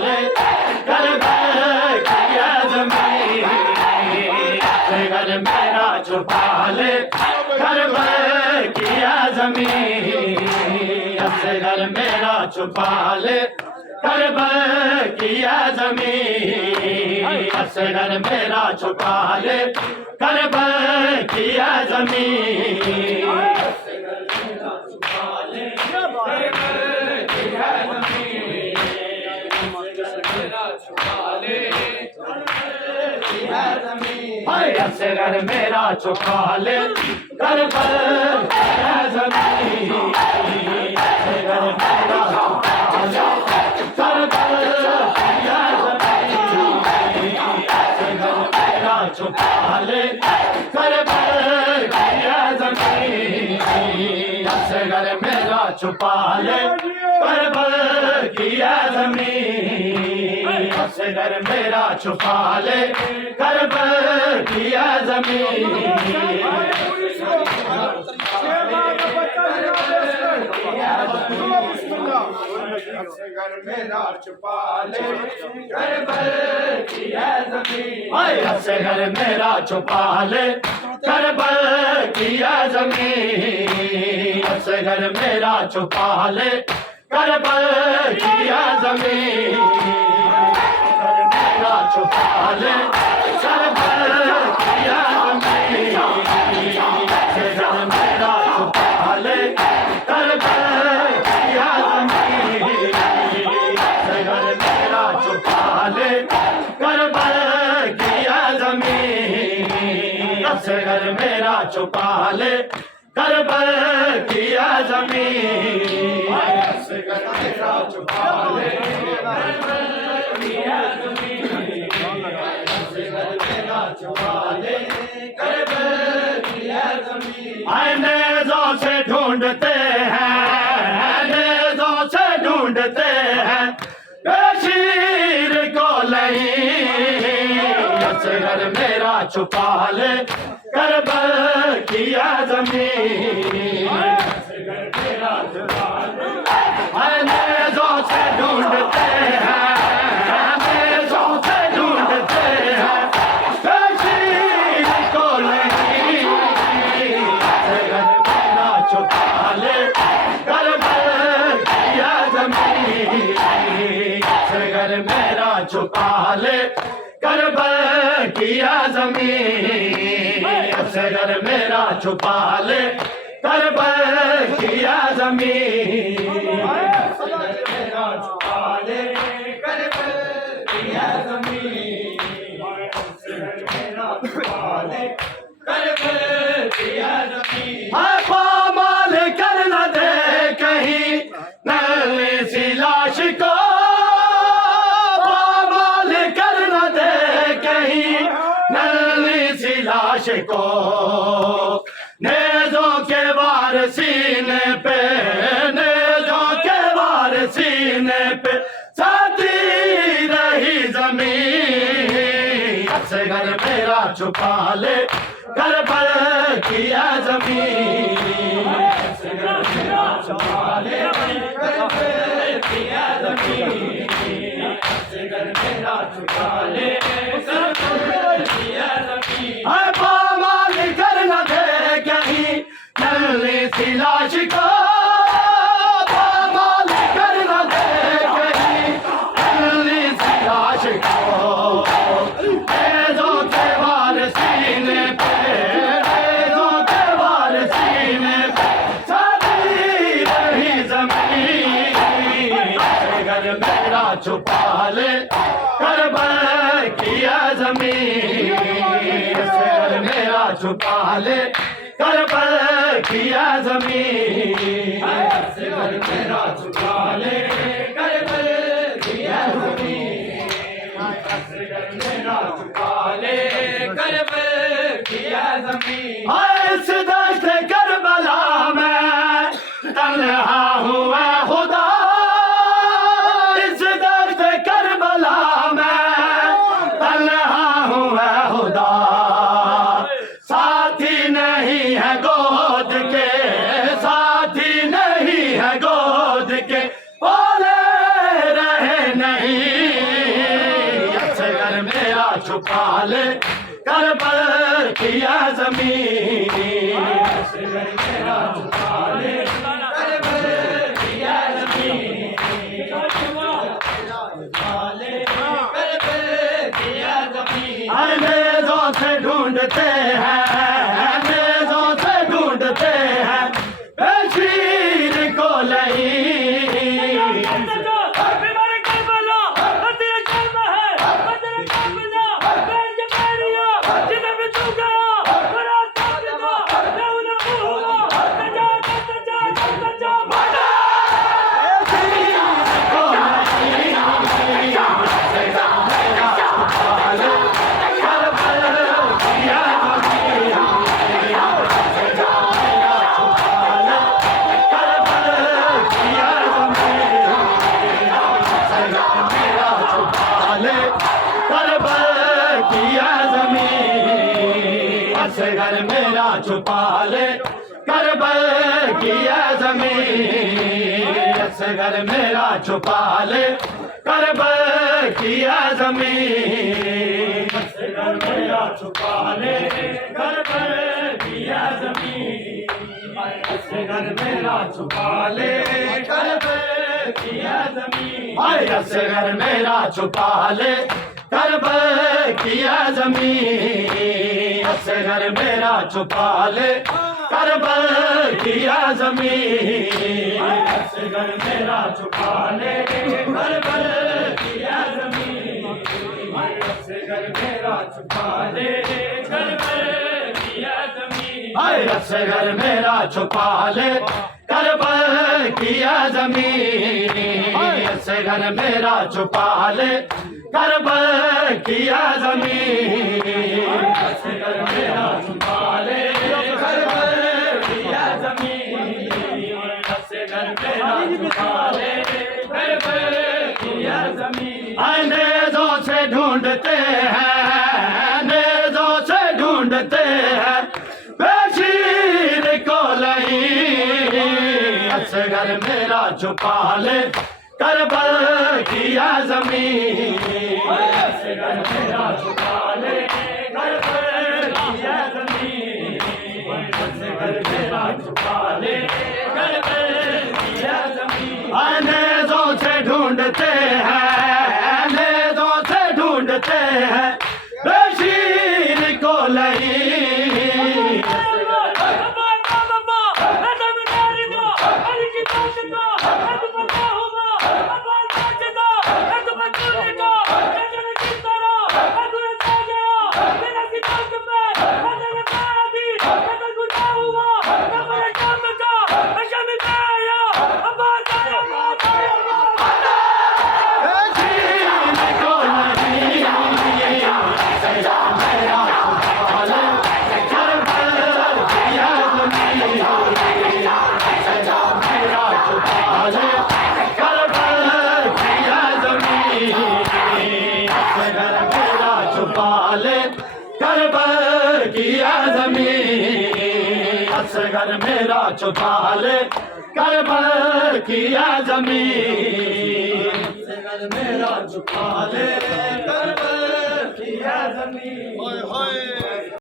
ले करबल की ज़मीं, असगर मेरा छुपा ले करबल की ज़मीं, असगर मेरा छुपा ले करबल की ज़मीं, असगर मेरा छुपा ले करबल की ज़मीं, असगर मेरा छुपा ले करबल की ज़मीं, असगर मेरा छुपा ले करबल की ज़मीं, असगर मेरा छुपा ले करबल की ज़मीं, असगर मेरा छुपा ले करबल की ज़मीं, असगर मेरा छुपा ले करबल की ज़मीं, असगर मेरा छुपा ले करबल की ज़मीं, असगर मेरा छुपा ले करबल की ज़मीं, असगर मेरा छुपा ले करबल की ज़मीं, असगर मेरा छुपा ले करबल की ज़मीं, असगर मेरा छुपा ले करबल की ज़मीं, असगर मेरा छुपा ले करबल की ज़मीं, असगर मेरा छुपा ले करबल की ज़मीं, असगर मेरा छुपा ले करबल की ज़मीं, असगर मेरा छुपा ले करबल की ज़मीं, नेज़ों से ढूंढते हैं, नेज़ों से ढूंढते हैं बशीर को नहीं, असगर मेरा छुपा ले करबल की ज़मीं, असगर मेरा छुपा ले, नेज़ों से ढूंढते हैं, नेज़ों से ढूंढते हैं बशीर को नहीं, असगर मेरा छुपा ले करबल की ज़मीं, असगर मेरा छुपा ले करबल की ज़मीं, असगर मेरा छुपा ले करबल की ज़मीं, असगर मेरा छुपा ले करबल की ज़मीं, असगर मेरा छुपा ले करबल की ज़मीं, पामाल कर न दे कहीं नन्ही सी लाश को, पामाल कर न दे कहीं नन्ही सी लाश को, नेज़ों के वार सीने पे, नेज़ों के वार सीने पे साथी रही ज़मीं, असगर मेरा छुपा ले करबल की ज़मीं, असगर मेरा छुपा ले करबल की ज़मीं, असगर मेरा छुपा ले करबल की ज़मीं, पामाल कर न दे कहीं नन्ही सी लाश को, पामाल कर न दे कहीं नन्ही सी लाश को, नेज़ों के वार सीने पे, नेज़ों के वार सीने पे साथी रही ज़मीं, असगर मेरा छुपा ले करबल की ज़मीं, असगर मेरा छुपा ले करबल की ज़मीं, असगर मेरा छुपा ले करबल की ज़मीं, असगर मेरा छुपा ले करबल की ज़मीं, इस दश्त करबला में तन्हा हुआ खुदा, इस दश्त करबला में तन्हा हुआ खुदा, साथी नहीं है गोद के, साथी नहीं है गोद के, बोले असगर मेरा छुपा ले करबल की ज़मीन, असगर मेरा छुपा ले करबल की ज़मीन, अंग्रेजों से ढूंढते हैं, अंग्रेजों से ढूंढते हैं बशीर को लई, असगर मेरा छुपा ले करबल की ज़मीन, असगर मेरा छुपा ले करबल की ज़मीन, असगर मेरा छुपा ले करबल की ज़मीन, असगर मेरा छुपा ले करबल की ज़मीन, असगर मेरा छुपा ले करबल की ज़मीन, असगर मेरा छुपा ले करबल की ज़मीन, असगर मेरा छुपा ले करबल की ज़मीन, असगर मेरा छुपा ले करबल की ज़मीन, असगर मेरा छुपा ले करबल की ज़मीन, असगर मेरा छुपा ले करबल की ज़मीन, असगर मेरा छुपा ले करबल की ज़मीन, असगर मेरा छुपा ले करबल की ज़मीन, अंग्रेजों से ढूंढते हैं, अंग्रेजों से ढूंढते हैं बशीर को लई, असगर मेरा छुपा ले करबल की ज़मीन, असगर मेरा छुपा ले करबल की ज़मीन, असगर मेरा छुपा ले करबल की ज़मीन, अंग्रेजों से ढूंढते हैं, अंग्रेजों से ढूंढते हैं बशीर को लई, करबल की ज़मीन, असगर मेरा छुपा ले करबल की ज़मीन, असगर मेरा छुपा ले करबल की ज़मीन।